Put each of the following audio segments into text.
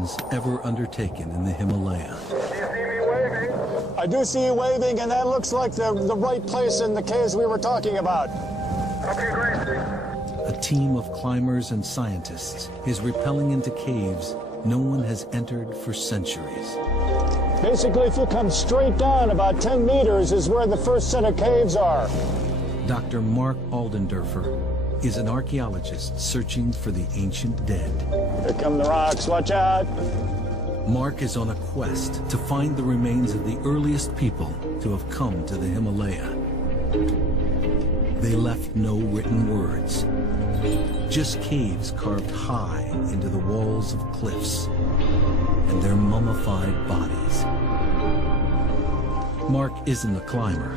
expeditions ever undertaken in the Himalaya. Do you see me waving? I do see you waving, and that looks like the right place in the caves we were talking about. Okay, great. A team of climbers and scientists is rappelling into caves no one has entered for centuries. Basically, if you come straight down, about 10 meters is where the first set of caves are. Dr. Mark Aldendorfer is an archaeologist searching for the ancient dead. Here come the rocks, watch out. Mark is on a quest to find the remains of the earliest people to have come to the Himalaya. They left no written words, just caves carved high into the walls of cliffs and their mummified bodies. Mark isn't a climber,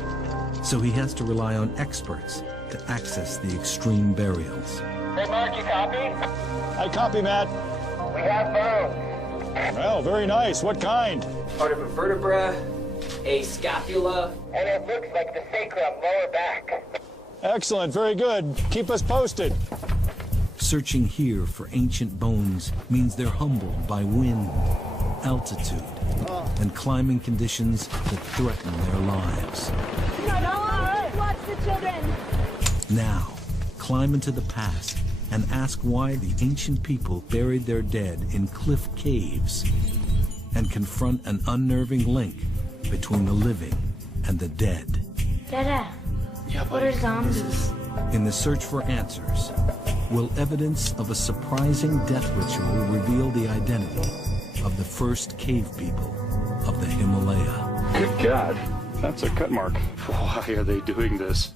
so he has to rely on experts to access the extreme burials. Hey, Mark, you copy? I copy, Matt. We have bones. Well, very nice. What kind? Part of a vertebra, a scapula. And it looks like the sacrum, lower back. Excellent, very good. Keep us posted. Searching here for ancient bones means they're humbled by wind, altitude, and climbing conditions that threaten their lives. Watch the children. Now, climb into the past and ask why the ancient people buried their dead in cliff caves and confront an unnerving link between the living and the dead. Dada, what are zombies? In the search for answers, will evidence of a surprising death ritual reveal the identity of the first cave people of the Himalaya? Good God, that's a cut mark. Why are they doing this?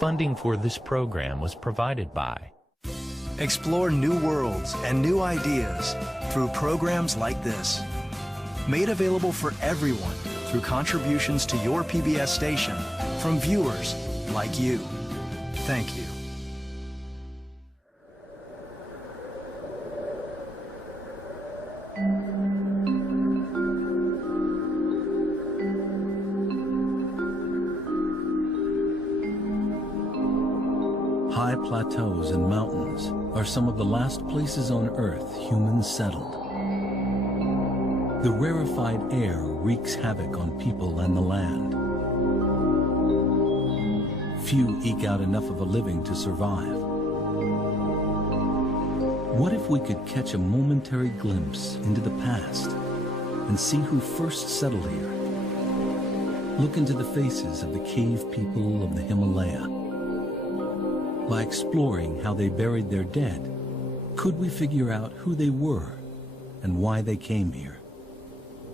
Funding for this program was provided by Explore new worlds and new ideas through programs like this. Made available for everyone through contributions to your PBS station from viewers like you. Thank you. High plateaus and mountains are some of the last places on Earth humans settled. The rarefied air wreaks havoc on people and the land. Few eke out enough of a living to survive. What if we could catch a momentary glimpse into the past and see who first settled here? Look into the faces of the cave people of the Himalaya. By exploring how they buried their dead, could we figure out who they were and why they came here?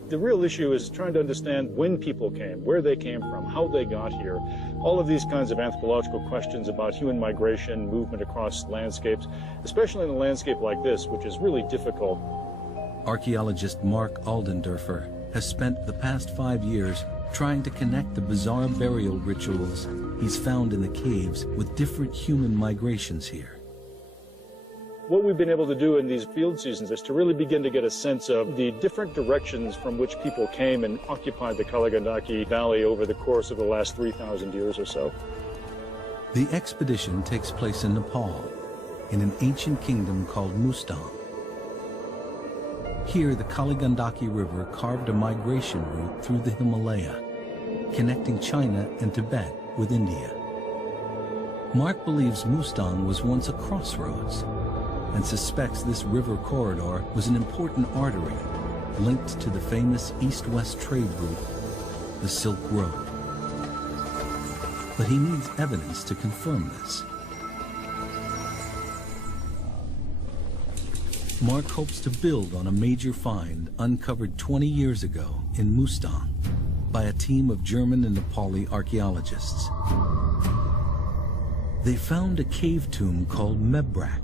The real issue is trying to understand when people came, where they came from, how they got here. All of these kinds of anthropological questions about human migration, movement across landscapes, especially in a landscape like this, which is really difficult. Archaeologist Mark Aldendorfer has spent the past 5 years trying to connect the bizarre burial rituals he's found in the caves with different human migrations here. What we've been able to do in these field seasons is to really begin to get a sense of the different directions from which people came and occupied the Kaligandaki Valley over the course of the last 3,000 years or so. The expedition takes place in Nepal, in an ancient kingdom called Mustang. Here, the Kaligandaki River carved a migration route through the Himalaya, connecting China and Tibet with India. Mark believes Mustang was once a crossroads and suspects this river corridor was an important artery linked to the famous east-west trade route, the Silk Road. But he needs evidence to confirm this. Mark hopes to build on a major find uncovered 20 years ago in Mustang by a team of German and Nepali archaeologists. They found a cave tomb called Mebrak.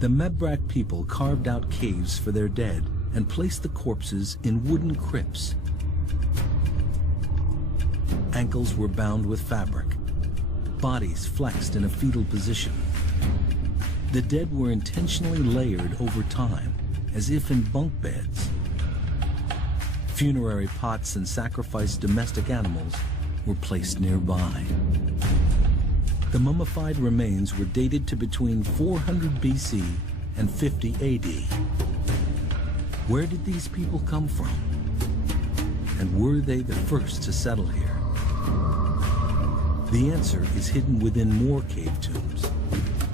The Mebrak people carved out caves for their dead and placed the corpses in wooden crypts. Ankles were bound with fabric, bodies flexed in a fetal position. The dead were intentionally layered over time, as if in bunk beds. Funerary pots and sacrificed domestic animals were placed nearby. The mummified remains were dated to between 400 BC and 50 AD. Where did these people come from? And were they the first to settle here? The answer is hidden within more cave tombs,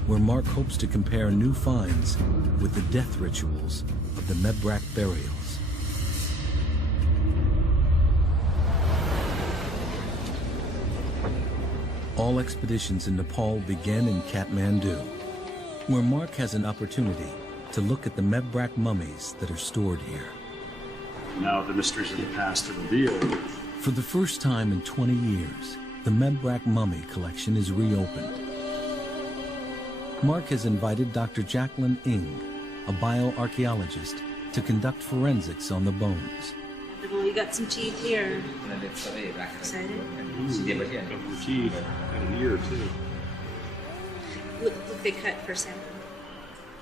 where Mark hopes to compare new finds with the death rituals of the Mebrak burials. All expeditions in Nepal begin in Kathmandu, where Mark has an opportunity to look at the Mebrak mummies that are stored here. Now the mysteries of the past are revealed. For the first time in 20 years, the Mebrak mummy collection is reopened. Mark has invited Dr. Jacqueline Ng, a bioarchaeologist, to conduct forensics on the bones. Well, you got some teeth here. Excited? Couple of teeth and an ear too. What they cut for sampling?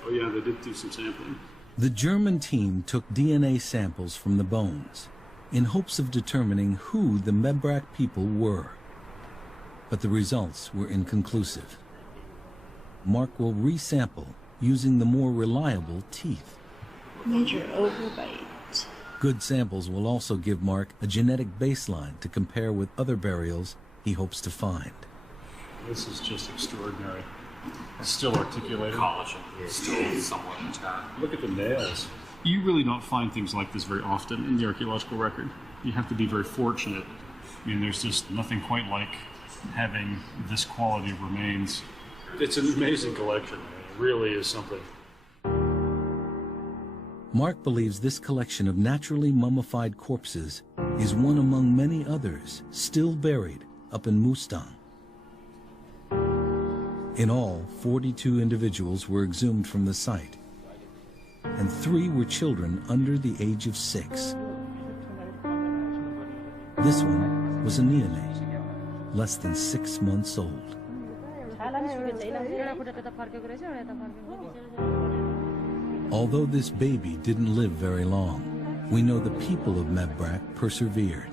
Oh yeah, they did do some sampling. The German team took DNA samples from the bones in hopes of determining who the Mebrak people were. But the results were inconclusive. Mark will resample using the more reliable teeth. Major overbite. Good samples will also give Mark a genetic baseline to compare with other burials he hopes to find. This is just extraordinary. It's still articulated. Collagen is still somewhat intact. Look at the nails. You really don't find things like this very often in the archaeological record. You have to be very fortunate. I mean, there's just nothing quite like having this quality of remains. It's an amazing collection. It really is something. Mark believes this collection of naturally mummified corpses is one among many others still buried up in Mustang. In all, 42 individuals were exhumed from the site, and 3 were children under the age of 6. This one was a neonate, less than 6 months old. Although this baby didn't live very long, we know the people of Mebrak persevered.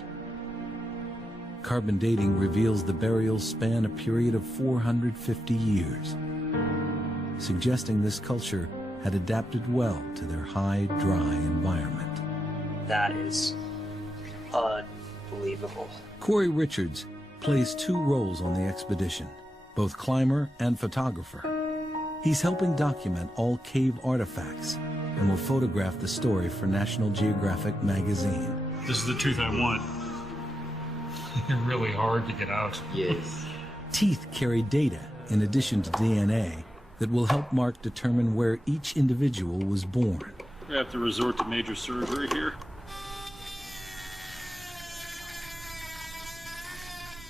Carbon dating reveals the burials span a period of 450 years, suggesting this culture had adapted well to their high, dry environment. That is unbelievable. Corey Richards plays 2 roles on the expedition, both climber and photographer. He's helping document all cave artifacts and will photograph the story for National Geographic magazine. This is the tooth I want. They're really hard to get out. Yes. Teeth carry data in addition to DNA that will help Mark determine where each individual was born. We have to resort to major surgery here.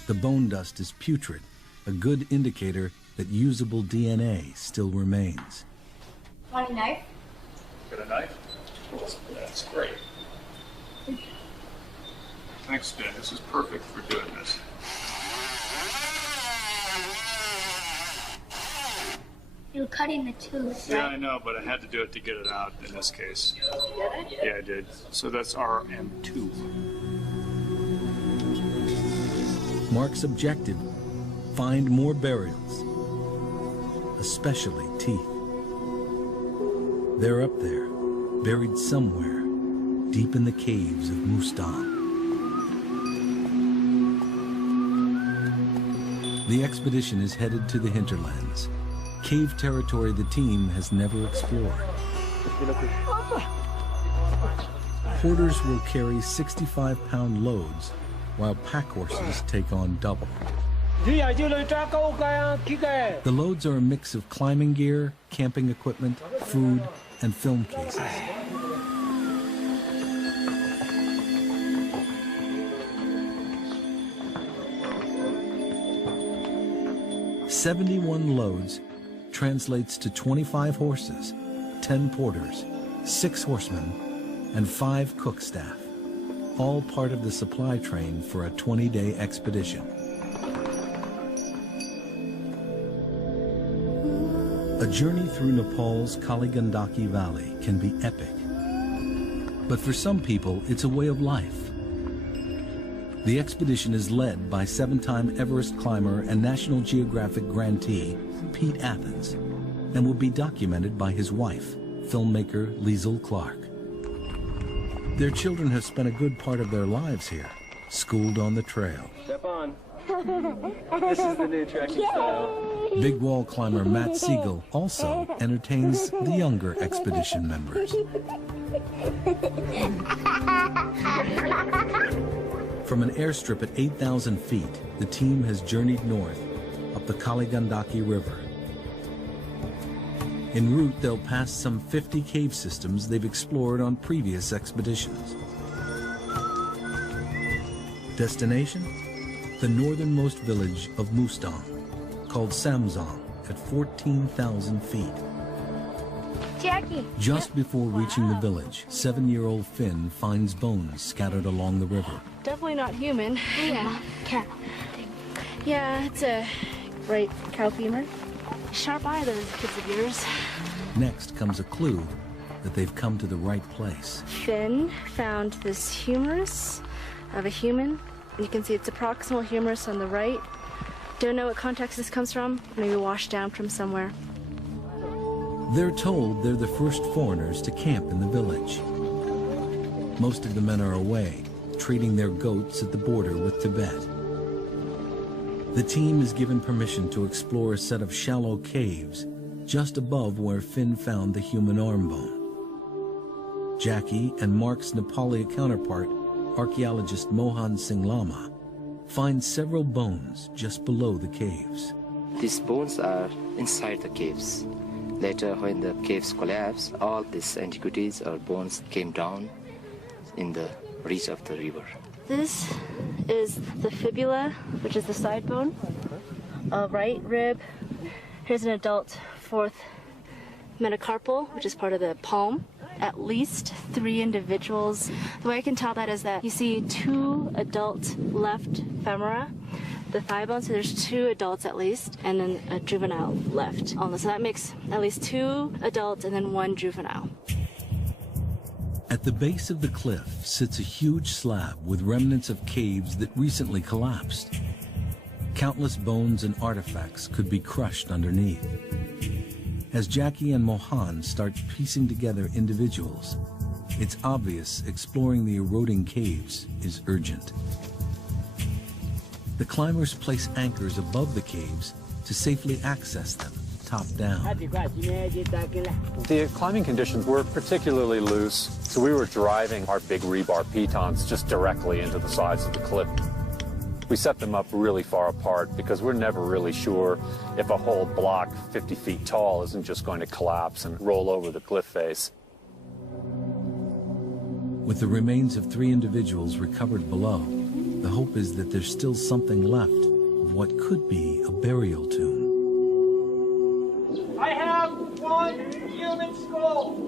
The bone dust is putrid, a good indicator that usable DNA still remains. Want a knife? Got a knife? That's great. Thanks, Dan. This is perfect for doing this. You're cutting the tooth, Yeah, right? I know, but I had to do it to get it out in this case. Yeah, I did. So that's RM2. Mark's objective, find more burials, especially teeth. They're up there, buried somewhere, deep in the caves of Mustang. The expedition is headed to the hinterlands, cave territory the team has never explored. Porters will carry 65-pound loads, while pack horses take on double. The loads are a mix of climbing gear, camping equipment, food, and film cases. "71 loads translates to 25 horses, 10 porters, 6 horsemen, and 5 cook staff, all part of the supply train for a 20-day expedition. A journey through Nepal's Kali Gandaki Valley can be epic, but for some people it's a way of life. The expedition is led by 7-time Everest climber and National Geographic grantee Pete Athens, and will be documented by his wife, filmmaker Liesl Clark. Their children have spent a good part of their lives here, schooled on the trail. Step on. This is the new trekking style. Big wall climber Matt Siegel also entertains the younger expedition members. From an airstrip at 8,000 feet, the team has journeyed north up the Kali Gandaki River. En route, they'll pass some 50 cave systems they've explored on previous expeditions. Destination? The northernmost village of Mustang, called Samzong, at 14,000 feet. Jackie. Just before reaching the village, 7-year-old Finn finds bones scattered along the river. Definitely not human. Yeah, cat. Yeah, it's a great cow femur. Sharp eye, those kids of yours. Next comes a clue that they've come to the right place. Finn found this humerus of a human. You can see it's a proximal humerus on the right. Don't know what context this comes from. Maybe washed down from somewhere. They're told they're the first foreigners to camp in the village. Most of the men are away, treating their goats at the border with Tibet. The team is given permission to explore a set of shallow caves just above where Finn found the human arm bone. Jackie and Mark's Nepali counterpart, archaeologist Mohan Singh Lama, find several bones just below the caves. These bones are inside the caves. Later, when the caves collapsed, all these antiquities or bones came down in the reach of the river. This is the fibula, which is the side bone. Right rib. Here's an adult 4th metacarpal, which is part of the palm. At least 3 individuals. The way I can tell that is that you see 2 adult left femora, the thigh bone, so there's 2 adults at least, and then a juvenile left. So that makes at least 2 adults and then 1 juvenile. At the base of the cliff sits a huge slab with remnants of caves that recently collapsed. Countless bones and artifacts could be crushed underneath. As Jackie and Mohan start piecing together individuals, it's obvious exploring the eroding caves is urgent. The climbers place anchors above the caves to safely access them, top down. The climbing conditions were particularly loose, so we were driving our big rebar pitons just directly into the sides of the cliff. We set them up really far apart because we're never really sure if a whole block 50 feet tall isn't just going to collapse and roll over the cliff face. With the remains of 3 individuals recovered below, the hope is that there's still something left of what could be a burial tomb. I have 1 human skull.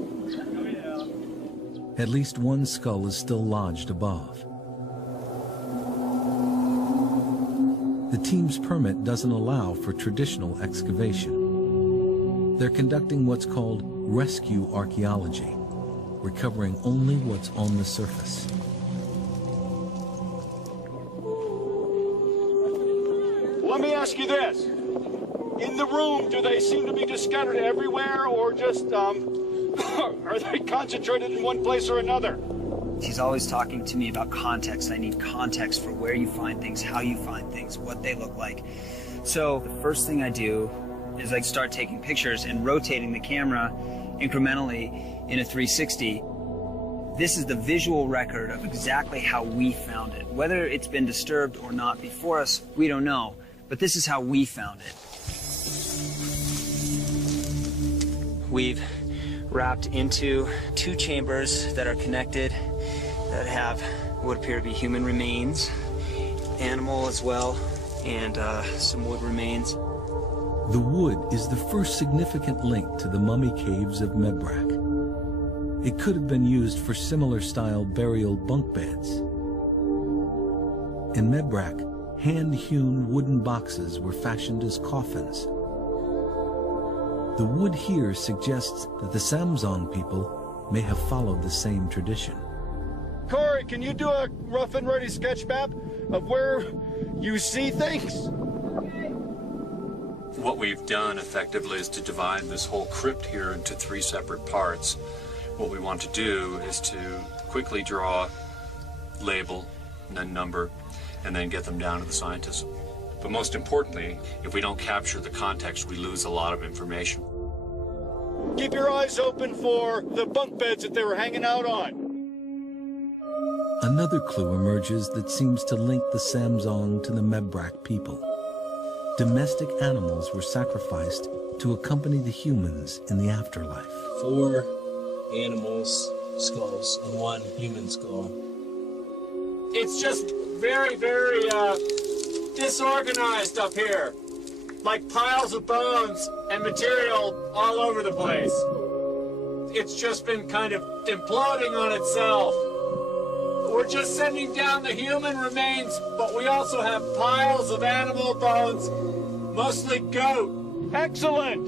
At least 1 skull is still lodged above. The team's permit doesn't allow for traditional excavation. They're conducting what's called rescue archaeology, recovering only what's on the surface. Let me ask you this. In the room, do they seem to be just scattered everywhere, or just, are they concentrated in one place or another? He's always talking to me about context. I need context for where you find things, how you find things, what they look like. So the first thing I do is I start taking pictures and rotating the camera incrementally in a 360. This is the visual record of exactly how we found it. Whether it's been disturbed or not before us, we don't know. But this is how we found it. We've wrapped into 2 chambers that are connected that have what appear to be human remains, animal as well, and some wood remains. The wood is the first significant link to the mummy caves of Mebrak. It could have been used for similar style burial bunk beds. In Mebrak, hand-hewn wooden boxes were fashioned as coffins. The wood here suggests that the Samsung people may have followed the same tradition. Corey, can you do a rough and ready sketch map of where you see things? What we've done effectively is to divide this whole crypt here into 3 separate parts. What we want to do is to quickly draw, label, and then number, and then get them down to the scientists. But most importantly, if we don't capture the context, we lose a lot of information. Keep your eyes open for the bunk beds that they were hanging out on. Another clue emerges that seems to link the Samsung to the Mebrak people. Domestic animals were sacrificed to accompany the humans in the afterlife. 4 animals' skulls and 1 human skull. It's just very, very disorganized up here. Like piles of bones and material all over the place. It's just been kind of imploding on itself. We're just sending down the human remains, but we also have piles of animal bones, mostly goat. Excellent!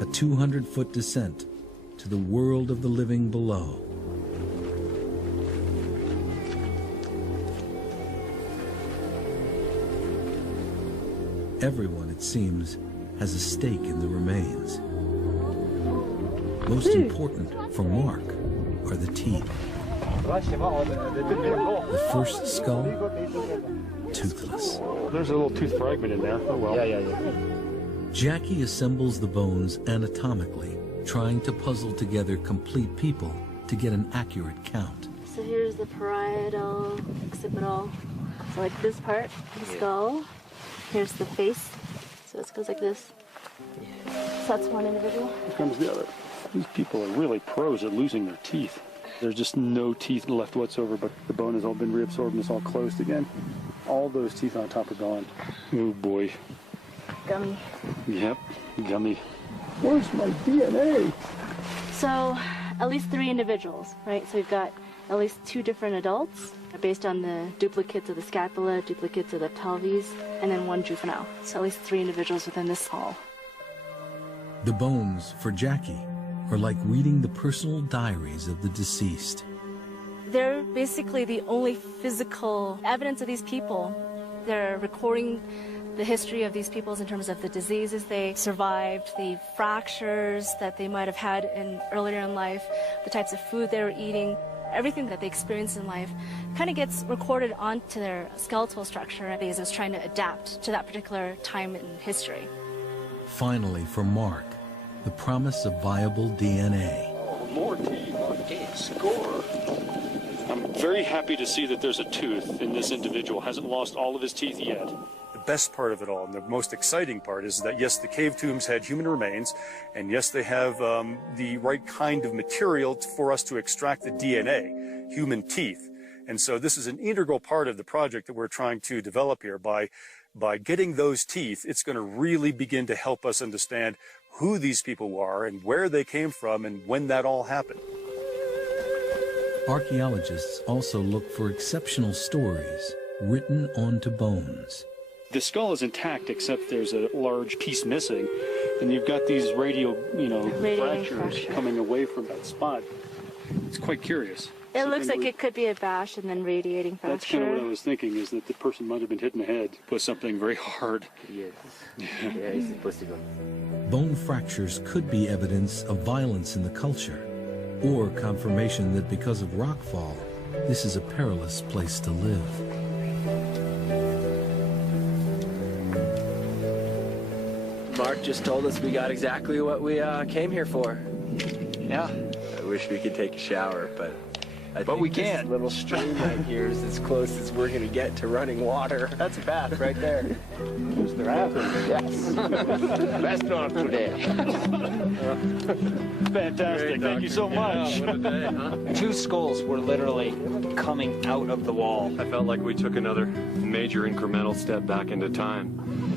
A 200-foot descent to the world of the living below. Everyone, it seems, has a stake in the remains. Most important for Mark are the teeth. The first skull, toothless. There's a little tooth fragment in there. Oh well. Yeah. Jackie assembles the bones anatomically, trying to puzzle together complete people to get an accurate count. So here's the parietal, occipital. So like this part, the skull. Here's the face. So it goes like this. So that's one individual. Here comes the other. These people are really pros at losing their teeth. There's just no teeth left whatsoever, but the bone has all been reabsorbed and it's all closed again. All those teeth on top are gone. Oh boy. Gummy. Yep, gummy. Where's my DNA? So at least 3 individuals, right? So we've got at least 2 different adults based on the duplicates of the scapula, duplicates of the pelvis, and then 1 juvenile. So at least 3 individuals within this hall. The bones, for Jackie, are like reading the personal diaries of the deceased. They're basically the only physical evidence of these people. They're recording the history of these peoples in terms of the diseases they survived, the fractures that they might have had earlier in life, the types of food they were eating. Everything that they experienced in life kind of gets recorded onto their skeletal structure because it's trying to adapt to that particular time in history. Finally, for Mark, the promise of viable DNA. Oh, more teeth. Okay, score. I'm very happy to see that there's a tooth in this individual. Hasn't lost all of his teeth yet. The best part of it all, and the most exciting part, is that yes, the cave tombs had human remains, and yes, they have the right kind of material for us to extract the DNA, human teeth. And so this is an integral part of the project that we're trying to develop here. By getting those teeth, it's going to really begin to help us understand who these people are and where they came from and when that all happened. Archaeologists also look for exceptional stories written onto bones. The skull is intact, except there's a large piece missing, and you've got these radial, fractures coming away from that spot. It's quite curious. It looks like it could be a bash and then radiating fracture. That's kind of what I was thinking, is that the person might have been hit in the head with something very hard. Yes. Yeah, it's possible. Bone fractures could be evidence of violence in the culture, or confirmation that because of rockfall, this is a perilous place to live. Mark just told us we got exactly what we came here for. Yeah. I wish we could take a shower, but we can't. This little stream right here is as close as we're going to get to running water. That's a bath right there. There's their ass. happened. Yes. Best one today. Fantastic. Thank you so much. What a day, huh? 2 skulls were literally coming out of the wall. I felt like we took another major incremental step back into time.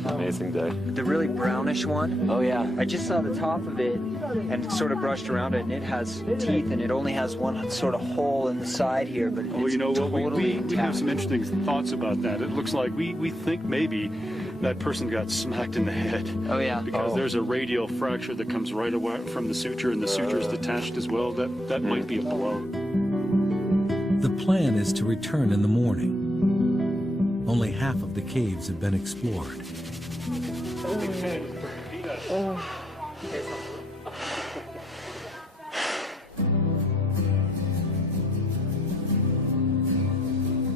Amazing day. The really brownish one. Oh yeah. I just saw the top of it and sort of brushed around it, and it has teeth, and it only has one sort of hole in the side here, but Well, it's you know what? totally We have some interesting thoughts about that. It looks like we think maybe that person got smacked in the head. Oh yeah. Because there's a radial fracture that comes right away from the suture, and the suture is detached as well. That might be a blow. The plan is to return in the morning. Only half of the caves have been explored.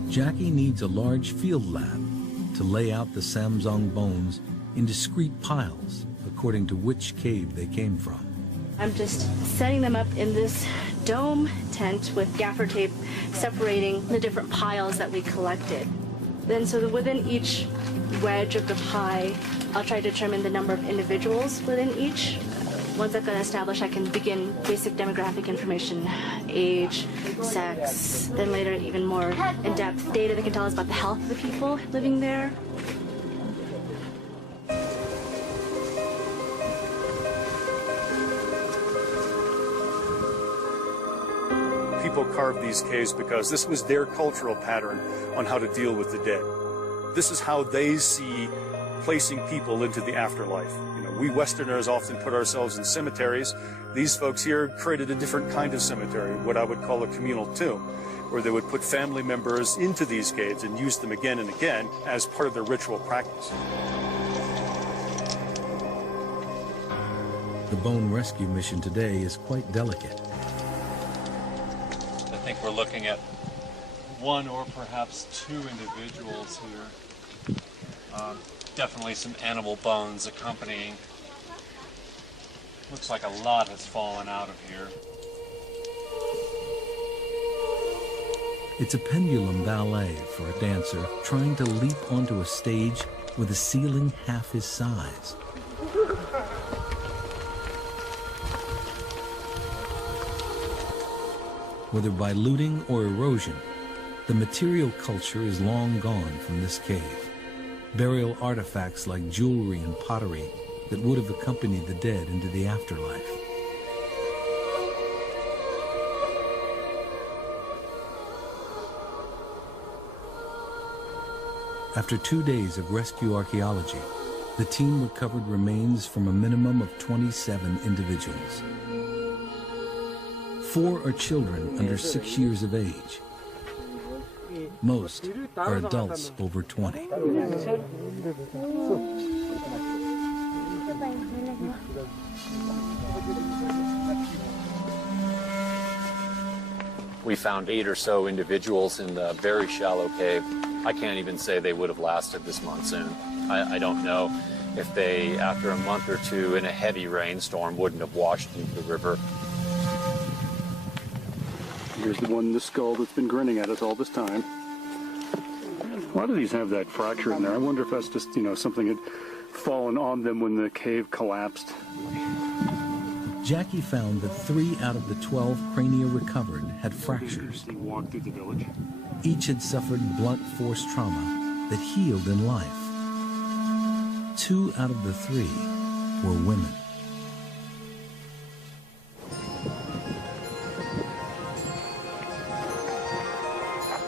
Jackie needs a large field lab to lay out the Samsung bones in discrete piles according to which cave they came from. I'm just setting them up in this dome tent with gaffer tape separating the different piles that we collected. Then so that within each wedge of the pie, I'll try to determine the number of individuals within each. Once I've got established, I can begin basic demographic information, age, sex, then later even more in-depth data that can tell us about the health of the people living there. People carved these caves because this was their cultural pattern on how to deal with the dead. This is how they see placing people into the afterlife. You know, we Westerners often put ourselves in cemeteries. These folks here created a different kind of cemetery, what I would call a communal tomb, where they would put family members into these caves and use them again and again as part of their ritual practice. The bone rescue mission today is quite delicate. I think we're looking at 1 or perhaps 2 individuals here. Definitely some animal bones accompanying. Looks like a lot has fallen out of here. It's a pendulum ballet for a dancer trying to leap onto a stage with a ceiling half his size. Whether by looting or erosion, the material culture is long gone from this cave. Burial artifacts like jewelry and pottery that would have accompanied the dead into the afterlife. After 2 days of rescue archaeology, the team recovered remains from a minimum of 27 individuals. 4 are children under 6 years of age. Most are adults over 20. We found 8 or so individuals in the very shallow cave. I can't even say they would have lasted this monsoon. I don't know if they, after a month or 2 in a heavy rainstorm, wouldn't have washed into the river. Here's the one in the skull that's been grinning at us all this time. A lot of these have that fracture in there. I wonder if that's just, you know, something had fallen on them when the cave collapsed. Jackie found that 3 out of the 12 crania recovered had fractures. Walked through the village. Each had suffered blunt force trauma that healed in life. 2 out of the 3 were women.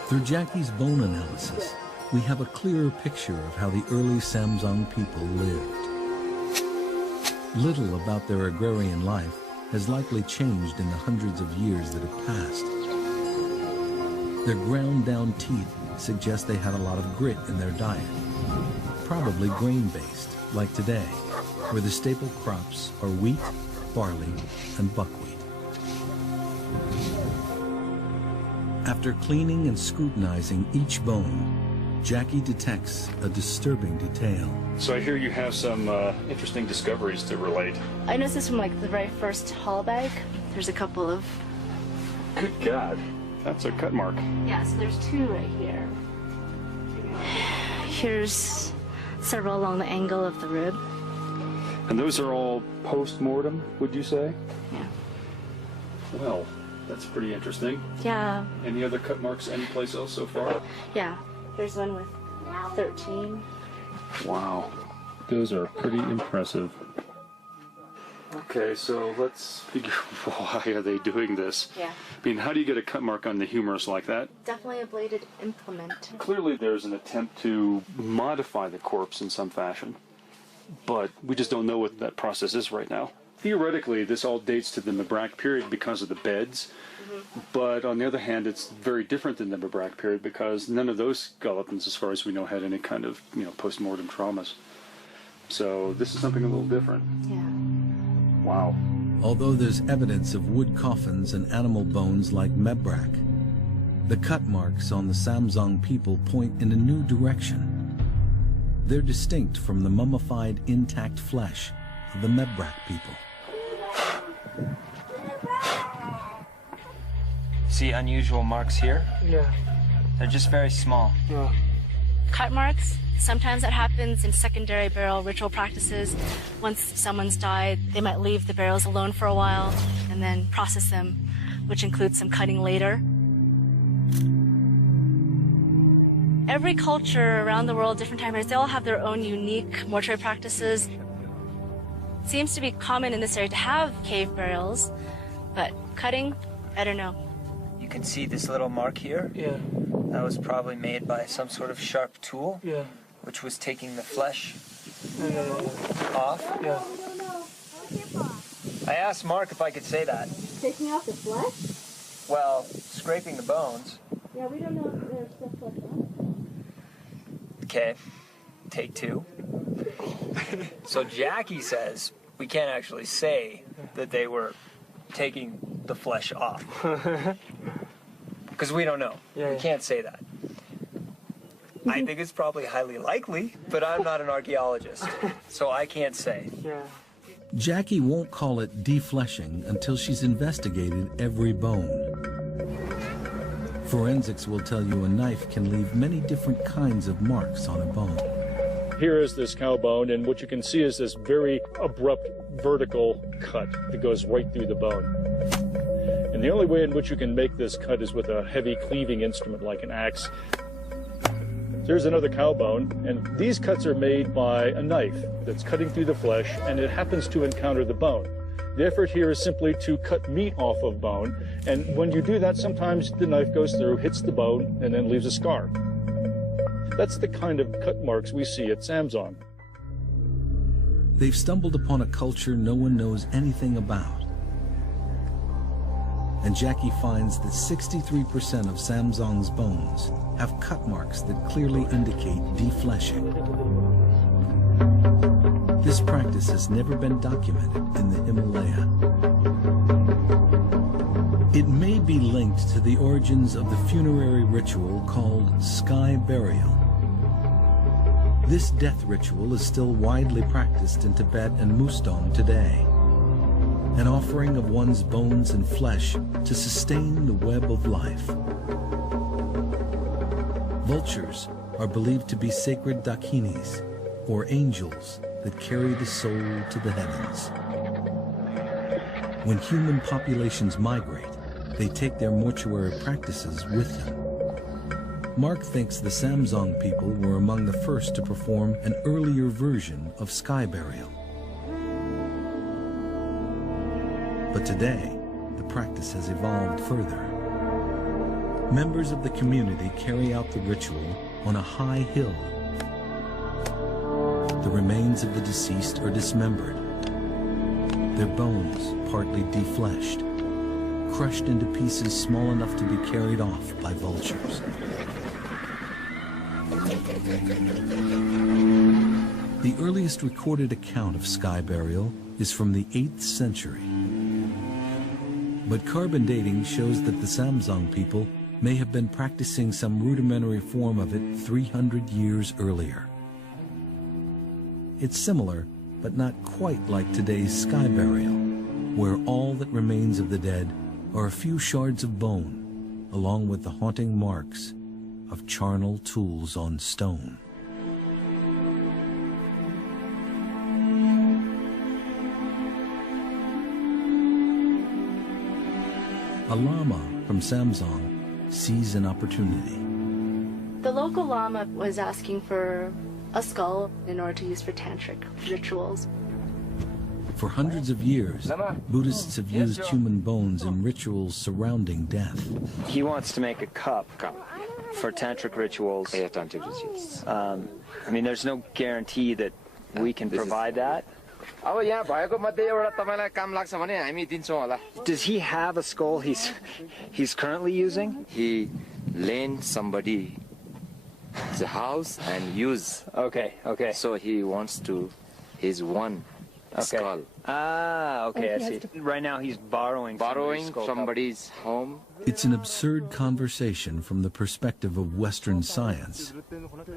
Through Jackie's bone analysis, we have a clearer picture of how the early Samsung people lived. Little about their agrarian life has likely changed in the hundreds of years that have passed. Their ground-down teeth suggest they had a lot of grit in their diet, probably grain-based, like today, where the staple crops are wheat, barley, and buckwheat. After cleaning and scrutinizing each bone, Jackie detects a disturbing detail. So I hear you have some interesting discoveries to relate. I noticed this from like the very first haul bag. There's a couple of... Good God, that's a cut mark. Yeah, so there's 2 right here. Here's several along the angle of the rib. And those are all post-mortem, would you say? Yeah. Well, that's pretty interesting. Yeah. Any other cut marks anyplace else so far? Yeah. There's one with 13. Wow. Those are pretty impressive. Okay, so let's figure why are they doing this? Yeah. I mean, how do you get a cut mark on the humerus like that? Definitely a bladed implement. Clearly there's an attempt to modify the corpse in some fashion, but we just don't know what that process is right now. Theoretically, this all dates to the Mebrac period because of the beds, but on the other hand, it's very different than the Mebrac period because none of those skeletons, as far as we know, had any kind of, post-mortem traumas. So this is something a little different. Yeah. Wow. Although there's evidence of wood coffins and animal bones like Mebrac, the cut marks on the Samzong people point in a new direction. They're distinct from the mummified intact flesh of the Mebrac people. See unusual marks here? Yeah. They're just very small. Yeah. Cut marks, sometimes that happens in secondary burial ritual practices. Once someone's died, they might leave the burials alone for a while and then process them, which includes some cutting later. Every culture around the world, different time periods, they all have their own unique mortuary practices. It seems to be common in this area to have cave burials, but cutting, I don't know. You can see this little mark here? Yeah. That was probably made by some sort of sharp tool, Yeah. which was taking the flesh Yeah. off. Yeah. I asked Mark if I could say that. Taking off the flesh? Well, scraping the bones. Yeah, we don't know if there's still flesh on. Okay, take two. So Jackie says we can't actually say that they were taking the flesh off. Because we don't know. Yeah, we can't say that. I think it's probably highly likely, but I'm not an archaeologist, so I can't say. Yeah. Jackie won't call it defleshing until she's investigated every bone. Forensics will tell you a knife can leave many different kinds of marks on a bone. Here is this cow bone, and what you can see is this very abrupt vertical cut that goes right through the bone. And the only way in which you can make this cut is with a heavy cleaving instrument like an axe. There's another cow bone, and these cuts are made by a knife that's cutting through the flesh, and it happens to encounter the bone. The effort here is simply to cut meat off of bone, and when you do that, sometimes the knife goes through, hits the bone, and then leaves a scar. That's the kind of cut marks we see at Samzong. They've stumbled upon a culture no one knows anything about. And Jackie finds that 63% of Samzong's bones have cut marks that clearly indicate defleshing. This practice has never been documented in the Himalaya. It may be linked to the origins of the funerary ritual called sky burial. This death ritual is still widely practiced in Tibet and Mustang today, an offering of one's bones and flesh to sustain the web of life. Vultures are believed to be sacred dakinis, or angels that carry the soul to the heavens. When human populations migrate, they take their mortuary practices with them. Mark thinks the Samzong people were among the first to perform an earlier version of sky burial. But today, the practice has evolved further. Members of the community carry out the ritual on a high hill. The remains of the deceased are dismembered, their bones partly defleshed, crushed into pieces small enough to be carried off by vultures. The earliest recorded account of sky burial is from the 8th century. But carbon dating shows that the Samzong people may have been practicing some rudimentary form of it 300 years earlier. It's similar, but not quite like today's sky burial, where all that remains of the dead are a few shards of bone, along with the haunting marks of charnel tools on stone. a lama from Samsung sees an opportunity. The local lama was asking for a skull in order to use for tantric rituals. For hundreds of years, Buddhists have used human bones in rituals surrounding death. He wants to make a cup for tantric rituals. I mean, there's no guarantee that we can provide that. Does he have a skull he's currently using? He lent somebody the house and use. Okay. So he wants to his one skull. Ah, okay, I see. Right now he's borrowing somebody's home. It's an absurd conversation from the perspective of Western science.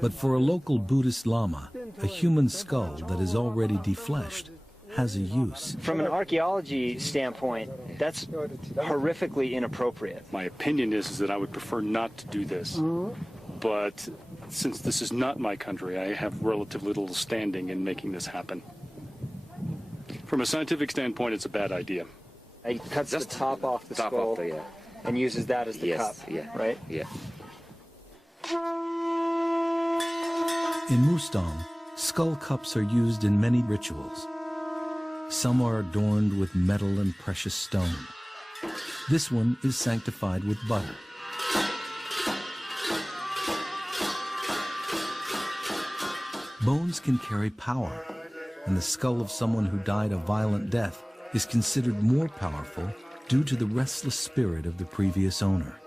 But for a local Buddhist lama, a human skull that is already defleshed has a use. From an archaeology standpoint, that's horrifically inappropriate. My opinion is that I would prefer not to do this. But since this is not my country, I have relatively little standing in making this happen. From a scientific standpoint, it's a bad idea. He cuts the top off the skull and uses that as the cup, right? Yeah. In Mustang, skull cups are used in many rituals. Some are adorned with metal and precious stone. This one is sanctified with butter. Bones can carry power, and the skull of someone who died a violent death is considered more powerful due to the restless spirit of the previous owner.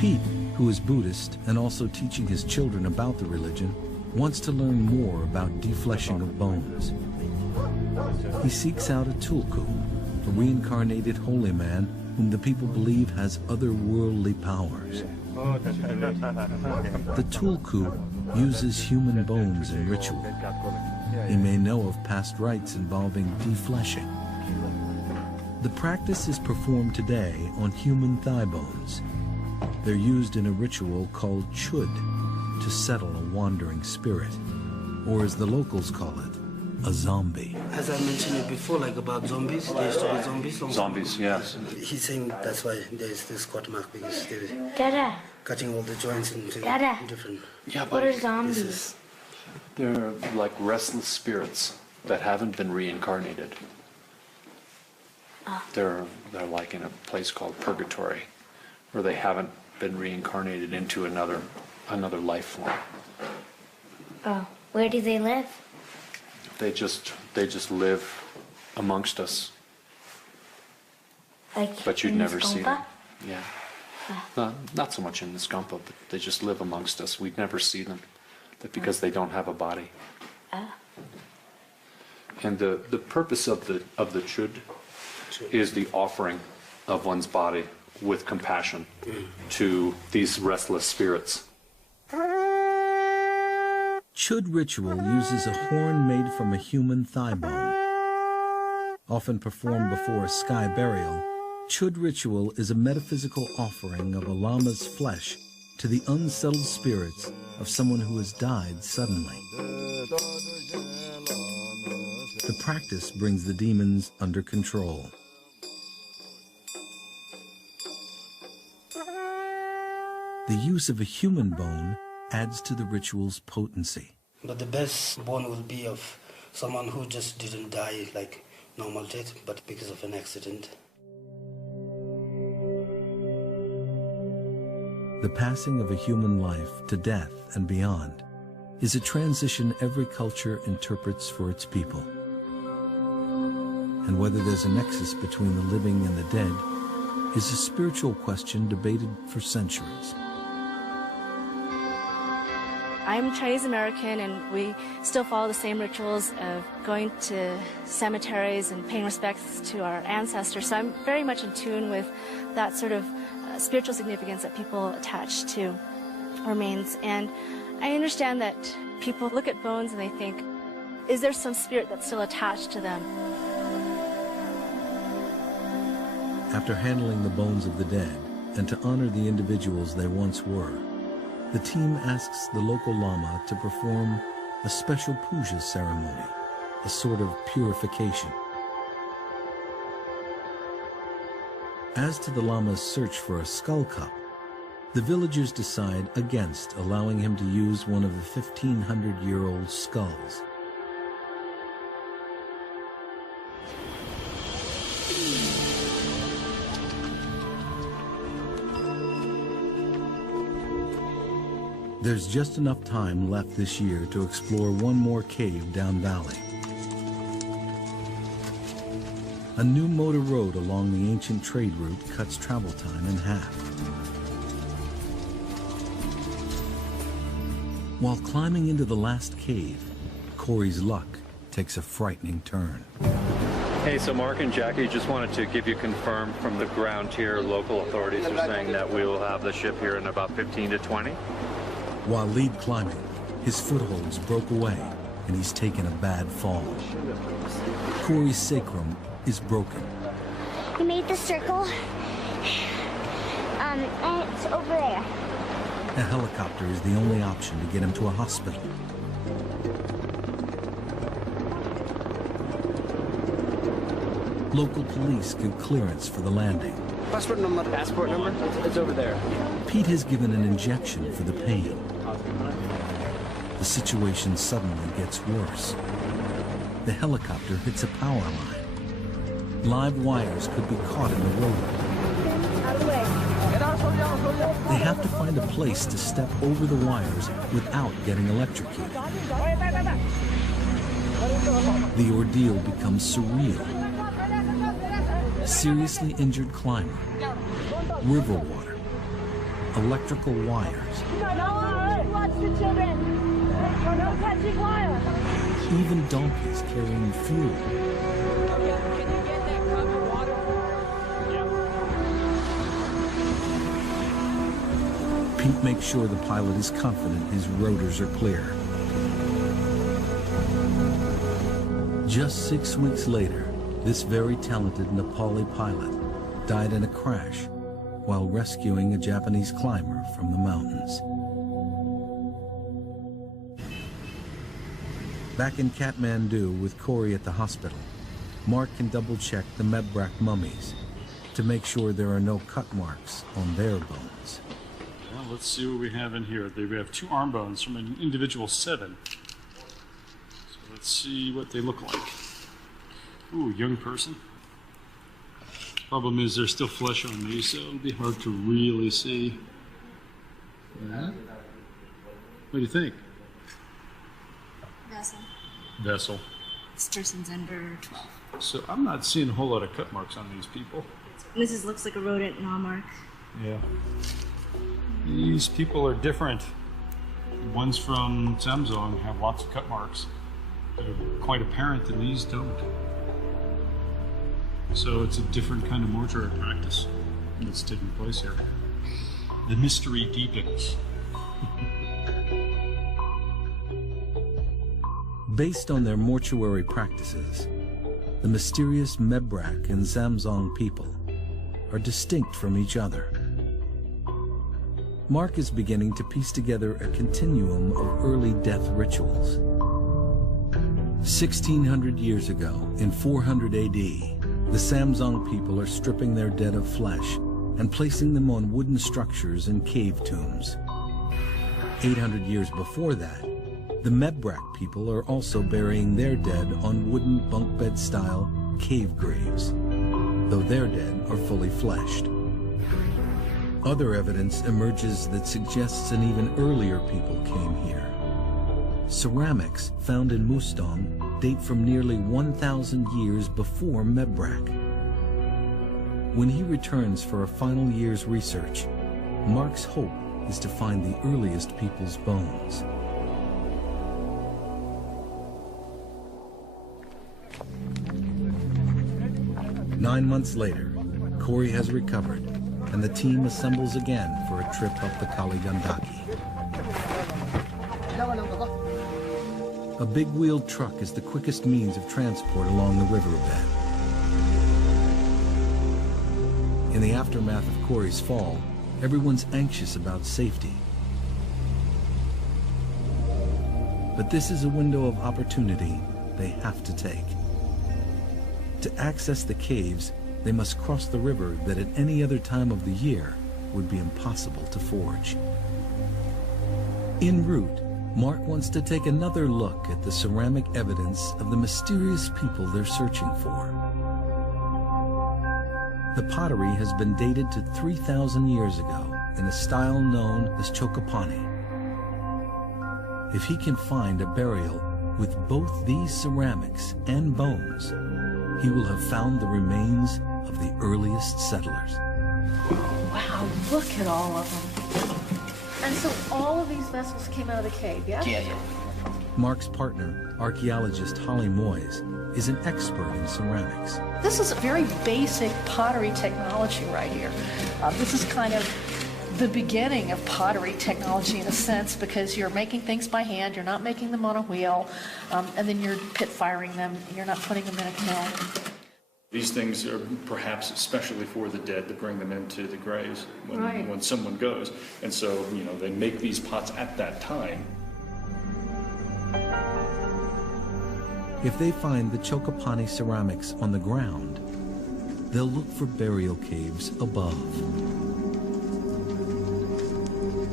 Pete, who is Buddhist and also teaching his children about the religion, wants to learn more about defleshing of bones. He seeks out a tulku, a reincarnated holy man whom the people believe has otherworldly powers. The tulku uses human bones in ritual. He may know of past rites involving defleshing. The practice is performed today on human thigh bones. They're used in a ritual called chud, to settle a wandering spirit, or as the locals call it, a zombie. As I mentioned it before, like about zombies, there used to be zombies. Zombies, yes. He's saying that's why there's this squat mark, because they're Dada. cutting all the joints into Dada. different... Yeah, what are zombies? They're like restless spirits that haven't been reincarnated. They're like in a place called purgatory, where they haven't been reincarnated into another life form. Oh, where do they live? They just live amongst us. Like but you'd in never the see them. Skompa? Yeah. Not so much in the Skompa, but they just live amongst us. We'd never see them, because they don't have a body. And the purpose of the chud is the offering of one's body with compassion to these restless spirits. Chud ritual uses a horn made from a human thigh bone. Often performed before a sky burial, chud ritual is a metaphysical offering of a lama's flesh to the unsettled spirits of someone who has died suddenly. The practice brings the demons under control. The use of a human bone adds to the ritual's potency. But the best bone will be of someone who just didn't die like normal death, but because of an accident. The passing of a human life to death and beyond is a transition every culture interprets for its people. And whether there's a nexus between the living and the dead is a spiritual question debated for centuries. I'm Chinese American, and we still follow the same rituals of going to cemeteries and paying respects to our ancestors. So I'm very much in tune with that sort of spiritual significance that people attach to remains. And I understand that people look at bones and they think, is there some spirit that's still attached to them? After handling the bones of the dead and to honor the individuals they once were, the team asks the local lama to perform a special puja ceremony, a sort of purification. As to the Lama's search for a skull cup, the villagers decide against allowing him to use one of the 1,500-year-old skulls. There's just enough time left this year to explore one more cave down valley. A new motor road along the ancient trade route cuts travel time in half. While climbing into the last cave, Corey's luck takes a frightening turn. Hey, so Mark and Jackie just wanted to give you confirm from the ground here, local authorities are saying that we will have the ship here in about 15 to 20. While lead climbing, his footholds broke away and he's taken a bad fall. Corey's sacrum is broken. We made the circle, and it's over there. A helicopter is the only option to get him to a hospital. Local police give clearance for the landing. Passport number. Passport number? It's over there. Pete has given an injection for the pain. The situation suddenly gets worse. The helicopter hits a power line. Live wires could be caught in the rotor. Out of the way. They have to find a place to step over the wires without getting electrocuted. The ordeal becomes surreal. Seriously injured climber, river water, electrical wires, Watch the children. No touching wire. even donkeys carrying fuel. Pete makes sure the pilot is confident his rotors are clear. Just 6 weeks later, this very talented Nepali pilot died in a crash while rescuing a Japanese climber from the mountains. Back in Kathmandu with Corey at the hospital, Mark can double-check the Mebrak mummies to make sure there are no cut marks on their bones. Well, let's see what we have in here. We have 2 arm bones from an individual 7. So let's see what they look like. Ooh, young person. Problem is there's still flesh on these, so it'll be hard to really see. Yeah. What do you think? Vessel. Vessel. This person's under 12. So I'm not seeing a whole lot of cut marks on these people. This looks like a rodent gnaw mark. Yeah. These people are different. The ones from Samsung have lots of cut marks that are quite apparent, and these don't. So it's a different kind of mortuary practice that's taking place here. The mystery deepens. Based on their mortuary practices, the mysterious Mebrak and Zamzong people are distinct from each other. Mark is beginning to piece together a continuum of early death rituals. 1,600 years ago, in 400 AD, the Samzong people are stripping their dead of flesh and placing them on wooden structures in cave tombs. 800 years before that, the Mebrak people are also burying their dead on wooden bunk bed style cave graves, though their dead are fully fleshed. Other evidence emerges that suggests an even earlier people came here. Ceramics found in Mustang date from nearly 1,000 years before Mebrak. When he returns for a final year's research, Mark's hope is to find the earliest people's bones. Nine months later, Corey has recovered, and the team assembles again for a trip up the Kali Gandaki. A big-wheeled truck is the quickest means of transport along the riverbed. In the aftermath of Corey's fall, everyone's anxious about safety. But this is a window of opportunity they have to take. To access the caves, they must cross the river that at any other time of the year would be impossible to forge. En route, Mark wants to take another look at the ceramic evidence of the mysterious people they're searching for. The pottery has been dated to 3,000 years ago in a style known as Chocopani. If he can find a burial with both these ceramics and bones, he will have found the remains of the earliest settlers. Wow, look at all of them. And so all of these vessels came out of the cave, yeah? Yeah. Mark's partner, archaeologist Holly Moyes, is an expert in ceramics. This is a very basic pottery technology right here. This is kind of the beginning of pottery technology in a sense, because you're making things by hand, you're not making them on a wheel, and then you're pit firing them, you're not putting them in a kiln. These things are perhaps especially for the dead to bring them into the graves when someone goes. And so, you know, they make these pots at that time. If they find the Chocopani ceramics on the ground, they'll look for burial caves above.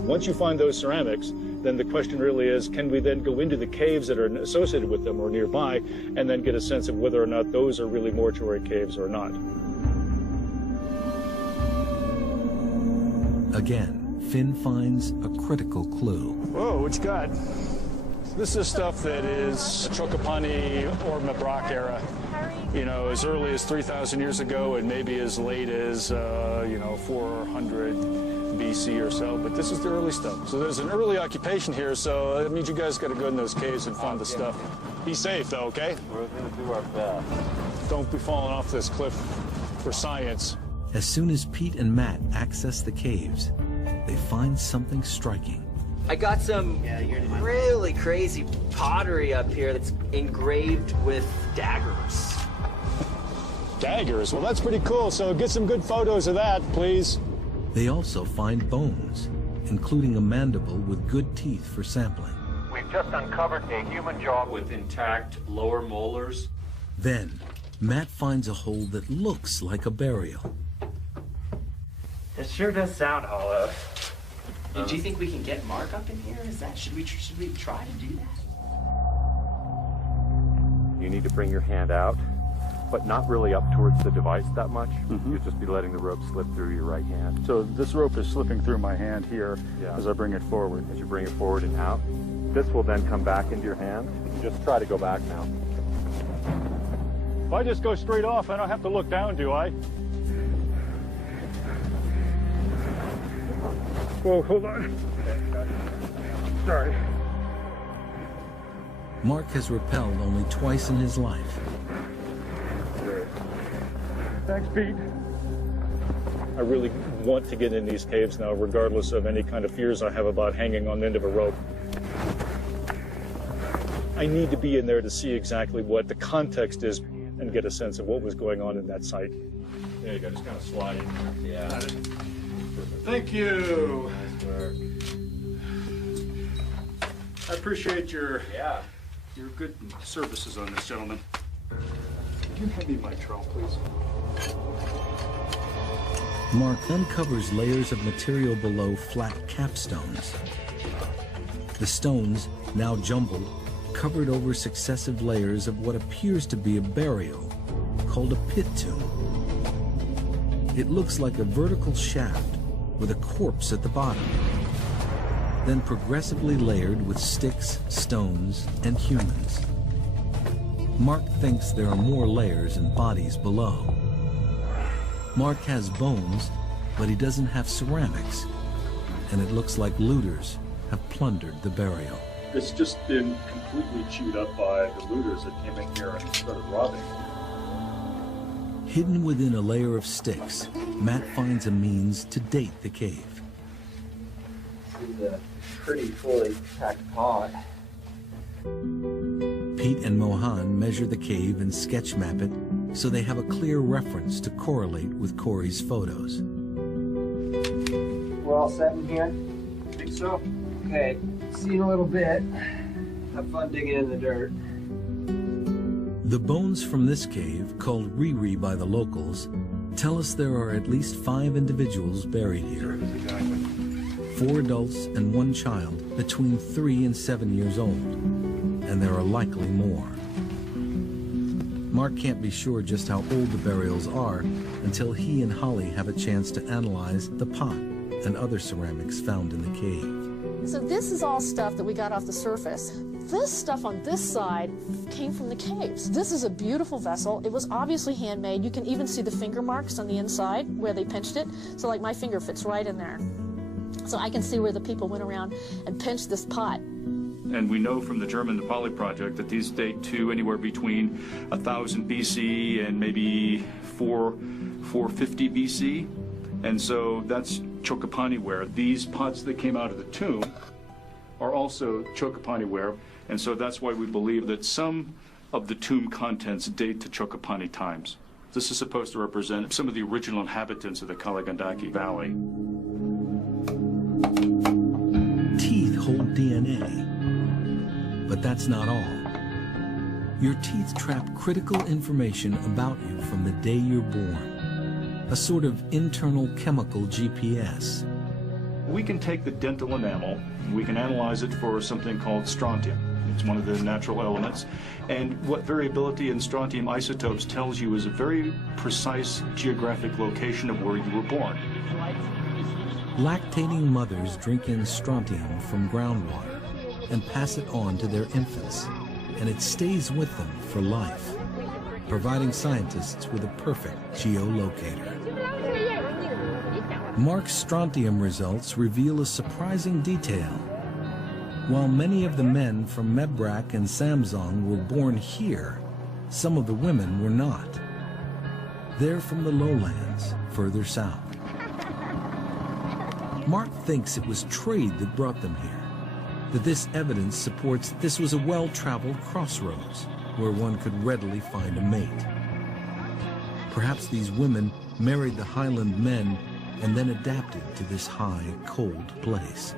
Once you find those ceramics, then the question really is, can we then go into the caves that are associated with them or nearby and then get a sense of whether or not those are really mortuary caves or not? Again, Finn finds a critical clue. Whoa, what you got? This is stuff that is Chocopani or Mabroc era. You know, as early as 3,000 years ago and maybe as late as, 400 BC or so, but this is the early stuff. So there's an early occupation here, so that means you guys got to go in those caves and find the stuff. Be safe, though, okay? We're going to do our best. Don't be falling off this cliff for science. As soon as Pete and Matt access the caves, they find something striking. I got some really crazy pottery up here that's engraved with daggers. Daggers? Well, that's pretty cool, so get some good photos of that, please. They also find bones, including a mandible with good teeth for sampling. We've just uncovered a human jaw with intact lower molars. Then, Matt finds a hole that looks like a burial. It sure does sound hollow. Do you think we can get Mark up in here? Should we try to do that? You need to bring your hand out, but not really up towards the device that much. You'll just be letting the rope slip through your right hand. So this rope is slipping through my hand here as I bring it forward. As you bring it forward and out, this will then come back into your hand. Just try to go back now. If I just go straight off, I don't have to look down, do I? Whoa, hold on. Sorry. Mark has rappelled only twice in his life. Thanks, Pete. I really want to get in these caves now, regardless of any kind of fears I have about hanging on the end of a rope. I need to be in there to see exactly what the context is and get a sense of what was going on in that site. There you go, just kind of slide in. Yeah. Thank you. I appreciate your good services on this, gentlemen. Can you hand me my trowel, please? Mark uncovers layers of material below flat capstones. The stones, now jumbled, covered over successive layers of what appears to be a burial, called a pit tomb. It looks like a vertical shaft with a corpse at the bottom, then progressively layered with sticks, stones, and humans. Mark thinks there are more layers and bodies below. Mark has bones, but he doesn't have ceramics, and it looks like looters have plundered the burial. It's just been completely chewed up by the looters that came in here and started robbing. Hidden within a layer of sticks, Matt finds a means to date the cave. This is a pretty fully packed pot. Pete and Mohan measure the cave and sketch map it so they have a clear reference to correlate with Corey's photos. We're all set in here? I think so. Okay, see you in a little bit. Have fun digging in the dirt. The bones from this cave, called Riri by the locals, tell us there are at least 5 individuals buried here. 4 adults and 1 child between 3 and 7 years old, and there are likely more. Mark can't be sure just how old the burials are until he and Holly have a chance to analyze the pot and other ceramics found in the cave. So this is all stuff that we got off the surface. This stuff on this side came from the caves. This is a beautiful vessel. It was obviously handmade. You can even see the finger marks on the inside where they pinched it. So like my finger fits right in there. So I can see where the people went around and pinched this pot. And we know from the German Nepali project that these date to anywhere between 1000 BC and maybe 450 BC. And so that's Chokapani ware. These pots that came out of the tomb are also Chokapani ware. And so that's why we believe that some of the tomb contents date to Chokapani times. This is supposed to represent some of the original inhabitants of the Kaligandaki Valley. Teeth hold DNA. But that's not all. Your teeth trap critical information about you from the day you're born. A sort of internal chemical GPS. We can take the dental enamel, we can analyze it for something called strontium. It's one of the natural elements. And what variability in strontium isotopes tells you is a very precise geographic location of where you were born. Lactating mothers drink in strontium from groundwater and pass it on to their infants, and it stays with them for life, providing scientists with a perfect geolocator. Mark's strontium results reveal a surprising detail. While many of the men from Mebrak and Samsung were born here, some of the women were not. They're from the lowlands, further south. Mark thinks it was trade that brought them here, that this evidence supports this was a well-traveled crossroads where one could readily find a mate. Perhaps these women married the highland men and then adapted to this high, cold place.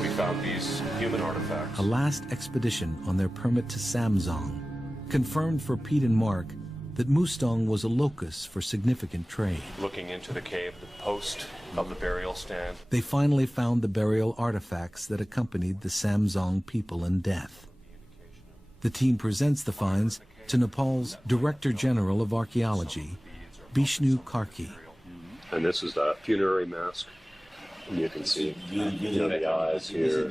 We found these human artifacts. A last expedition on their permit to Samsung confirmed for Pete and Mark that Mustang was a locus for significant trade. Looking into the cave, the post of the burial stand. They finally found the burial artifacts that accompanied the Samsung people in death. The team presents the finds to Nepal's Director General of Archaeology, Bishnu Karki. And this is the funerary mask. And you can see the eyes here.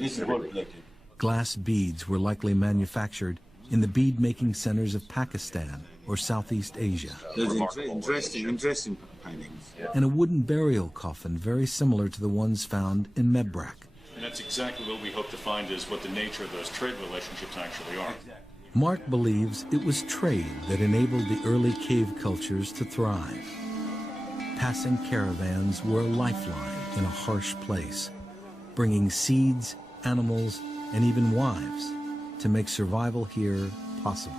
Glass beads were likely manufactured in the bead-making centers of Pakistan or Southeast Asia. Those interesting paintings. And a wooden burial coffin very similar to the ones found in Mebrak. And that's exactly what we hope to find is what the nature of those trade relationships actually are. Mark believes it was trade that enabled the early cave cultures to thrive. Passing caravans were a lifeline in a harsh place, bringing seeds, animals, and even wives to make survival here possible.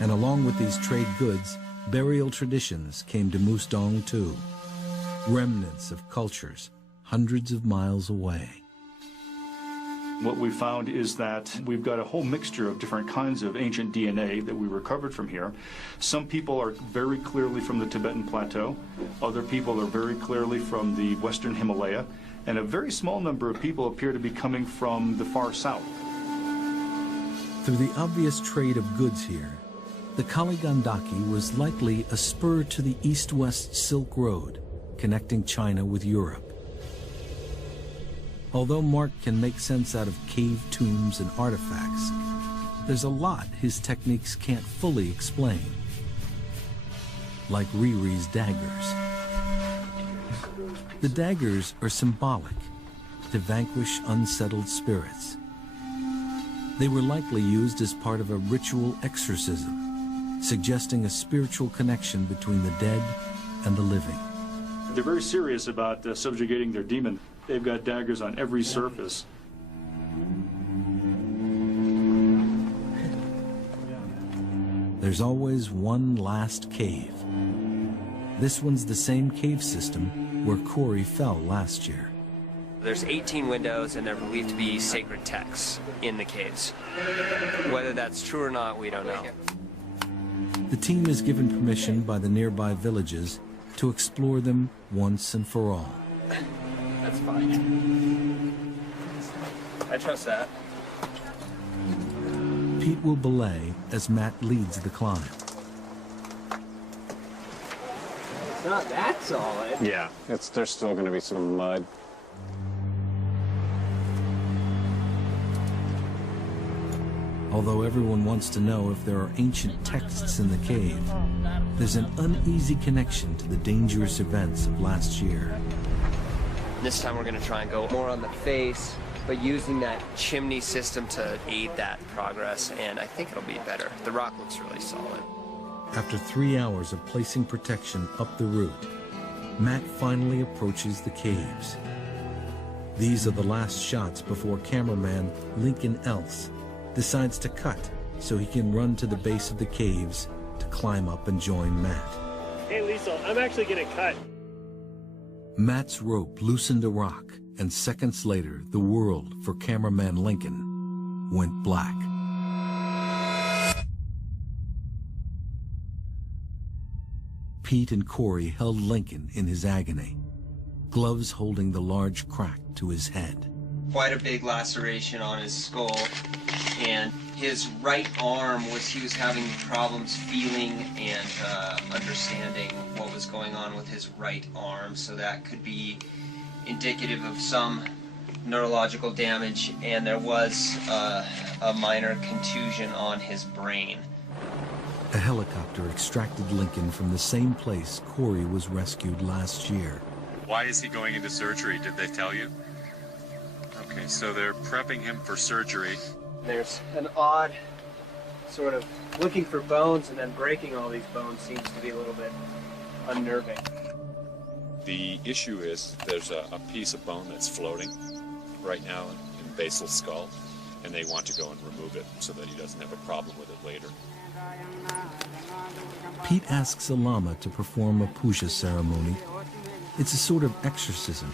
And along with these trade goods, burial traditions came to Mustang too, remnants of cultures hundreds of miles away. What we found is that we've got a whole mixture of different kinds of ancient DNA that we recovered from here. Some people are very clearly from the Tibetan Plateau. Other people are very clearly from the Western Himalaya. And a very small number of people appear to be coming from the far south. Through the obvious trade of goods here, the Kaligandaki was likely a spur to the east-west Silk Road, connecting China with Europe. Although Mark can make sense out of cave tombs and artifacts, there's a lot his techniques can't fully explain. Like Riri's daggers. The daggers are symbolic, to vanquish unsettled spirits. They were likely used as part of a ritual exorcism, suggesting a spiritual connection between the dead and the living. They're very serious about subjugating their demon. They've got daggers on every surface. There's always one last cave. This one's the same cave system where Corey fell last year. There's 18 windows, and they're believed to be sacred texts in the caves. Whether that's true or not, we don't know. The team is given permission by the nearby villages to explore them once and for all. That's fine. I trust that. Pete will belay as Matt leads the climb. It's not that solid. Yeah, there's still going to be some mud. Although everyone wants to know if there are ancient texts in the cave, there's an uneasy connection to the dangerous events of last year. This time we're going to try and go more on the face, but using that chimney system to aid that progress, and I think it'll be better. The rock looks really solid. After 3 hours of placing protection up the route, Matt finally approaches the caves. These are the last shots before cameraman Lincoln Else decides to cut so he can run to the base of the caves to climb up and join Matt. Hey, Lisa, I'm actually getting cut. Matt's rope loosened a rock, and seconds later, the world for cameraman Lincoln went black. Pete and Corey held Lincoln in his agony, gloves holding the large crack to his head. Quite a big laceration on his skull, and his right arm he was having problems feeling and understanding what was going on with his right arm, so that could be indicative of some neurological damage, and there was a minor contusion on his brain. A helicopter extracted Lincoln from the same place Corey was rescued last year. Why is he going into surgery? Did they tell you? Okay, so they're prepping him for surgery. There's an odd sort of looking for bones and then breaking all these bones seems to be a little bit unnerving. The issue is there's a piece of bone that's floating right now in Basil's skull, and they want to go and remove it so that he doesn't have a problem with it later. Pete asks a lama to perform a puja ceremony. It's a sort of exorcism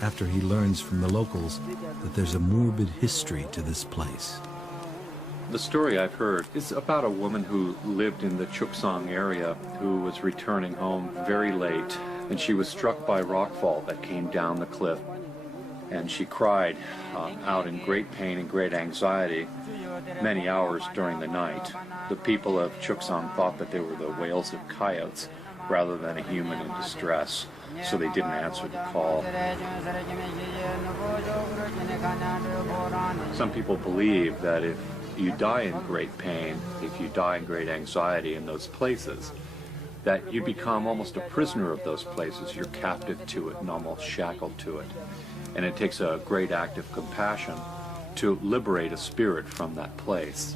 after he learns from the locals that there's a morbid history to this place. The story I've heard is about a woman who lived in the Chuksong area who was returning home very late, and she was struck by rockfall that came down the cliff. And she cried out in great pain and great anxiety many hours during the night. The people of Chuksong thought that they were the wails of coyotes rather than a human in distress, so they didn't answer the call. Some people believe that if you die in great pain, if you die in great anxiety in those places, that you become almost a prisoner of those places. You're captive to it and almost shackled to it. And it takes a great act of compassion to liberate a spirit from that place.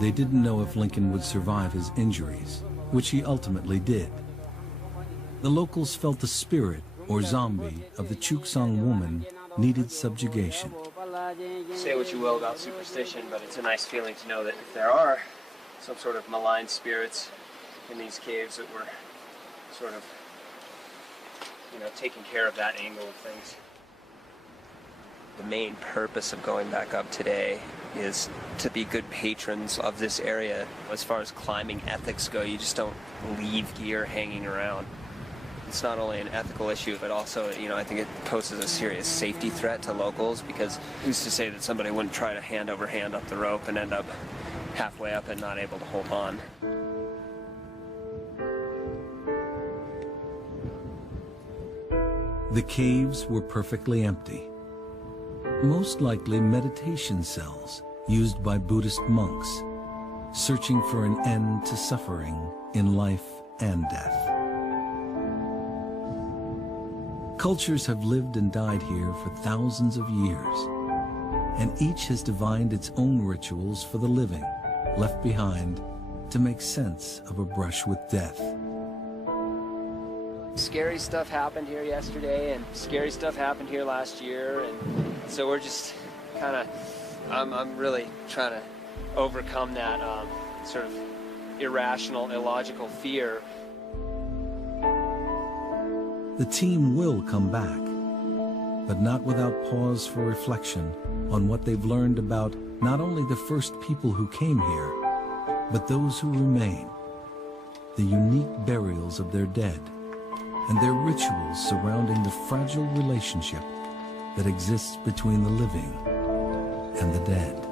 They didn't know if Lincoln would survive his injuries, which he ultimately did. The locals felt the spirit, or zombie, of the Chuksong woman needed subjugation. Say what you will about superstition, but it's a nice feeling to know that if there are some sort of malign spirits in these caves, that we're sort of, taking care of that angle of things. The main purpose of going back up today is to be good patrons of this area. As far as climbing ethics go, you just don't leave gear hanging around. It's not only an ethical issue, but also, I think it poses a serious safety threat to locals, because who's to say that somebody wouldn't try to hand over hand up the rope and end up halfway up and not able to hold on. The caves were perfectly empty. Most likely meditation cells used by Buddhist monks, searching for an end to suffering in life and death. Cultures have lived and died here for thousands of years, and each has divined its own rituals for the living, left behind to make sense of a brush with death. Scary stuff happened here yesterday, and scary stuff happened here last year, and so we're just kind of, I'm really trying to overcome that sort of irrational, illogical fear. The team will come back, but not without pause for reflection on what they've learned about not only the first people who came here, but those who remain, the unique burials of their dead, and their rituals surrounding the fragile relationship that exists between the living and the dead.